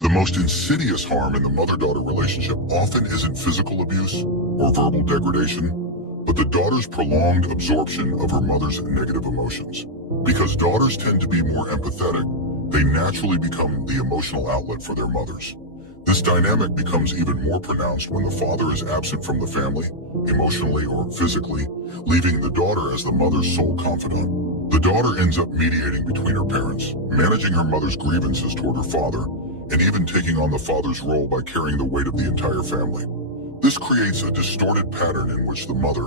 The most insidious harm in the mother-daughter relationship often isn't physical abuse or verbal degradation, but the daughter's prolonged absorption of her mother's negative emotions. Because daughters tend to be more empathetic, they naturally become the emotional outlet for their mothers. This dynamic becomes even more pronounced when the father is absent from the family, emotionally or physically, leaving the daughter as the mother's sole confidant. The daughter ends up mediating between her parents, managing her mother's grievances toward her father, and even taking on the father's role by carrying the weight of the entire family. This creates a distorted pattern in which the mother,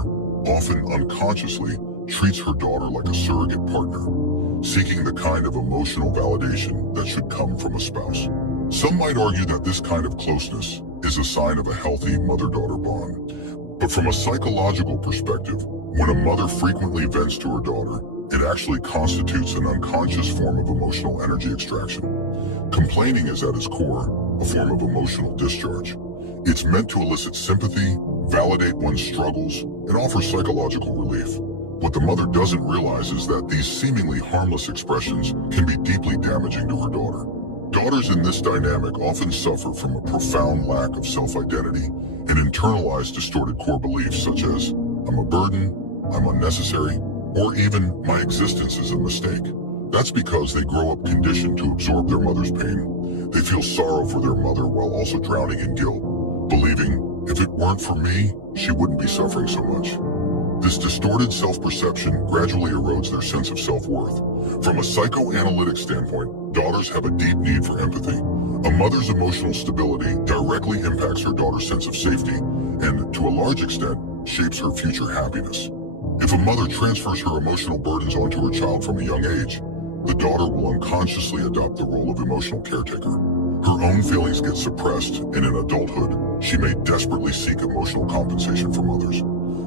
often unconsciously, treats her daughter like a surrogate partner, seeking the kind of emotional validation that should come from a spouse. Some might argue that this kind of closeness is a sign of a healthy mother-daughter bond. But from a psychological perspective, when a mother frequently vents to her daughter, it actually constitutes an unconscious form of emotional energy extraction. Complaining is at its core a form of emotional discharge. It's meant to elicit sympathy, validate one's struggles, and offer psychological relief. What the mother doesn't realize is that these seemingly harmless expressions can be deeply damaging to her daughter. Daughters in this dynamic often suffer from a profound lack of self-identity and internalize distorted core beliefs such as, I'm a burden, I'm unnecessary, or even my existence is a mistake. That's because they grow up conditioned to absorb their mother's pain. They feel sorrow for their mother while also drowning in guilt, believing, if it weren't for me, she wouldn't be suffering so much. This distorted self-perception gradually erodes their sense of self-worth. From a psychoanalytic standpoint, daughters have a deep need for empathy. A mother's emotional stability directly impacts her daughter's sense of safety and, to a large extent, shapes her future happiness. If a mother transfers her emotional burdens onto her child from a young age, the daughter will unconsciously adopt the role of emotional caretaker. Her own feelings get suppressed, and in adulthood, she may desperately seek emotional compensation from others.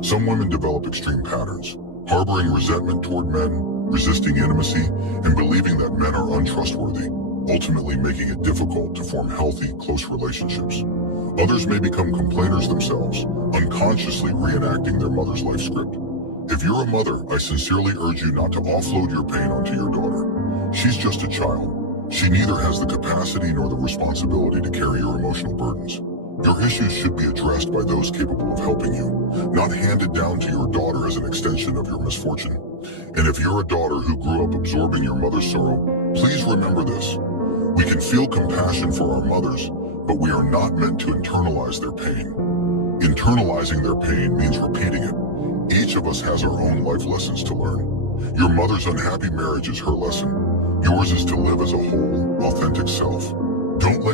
Some women develop extreme patterns, harboring resentment toward men, resisting intimacy, and believing that men are untrustworthy, ultimately making it difficult to form healthy, close relationships. Others may become complainers themselves, unconsciously reenacting their mother's life script. If you're a mother, I sincerely urge you not to offload your pain onto your daughter. She's just a child. She neither has the capacity nor the responsibility to carry your emotional burdens. Your issues should be addressed by those capable of helping you, not handed down to your daughter as an extension of your misfortune. And if you're a daughter who grew up absorbing your mother's sorrow, please remember this. We can feel compassion for our mothers, but we are not meant to internalize their pain. Internalizing their pain means repeating it. Each of us has our own life lessons to learn. Your mother's unhappy marriage is her lesson. Yours is to live as a whole, authentic self. Don't let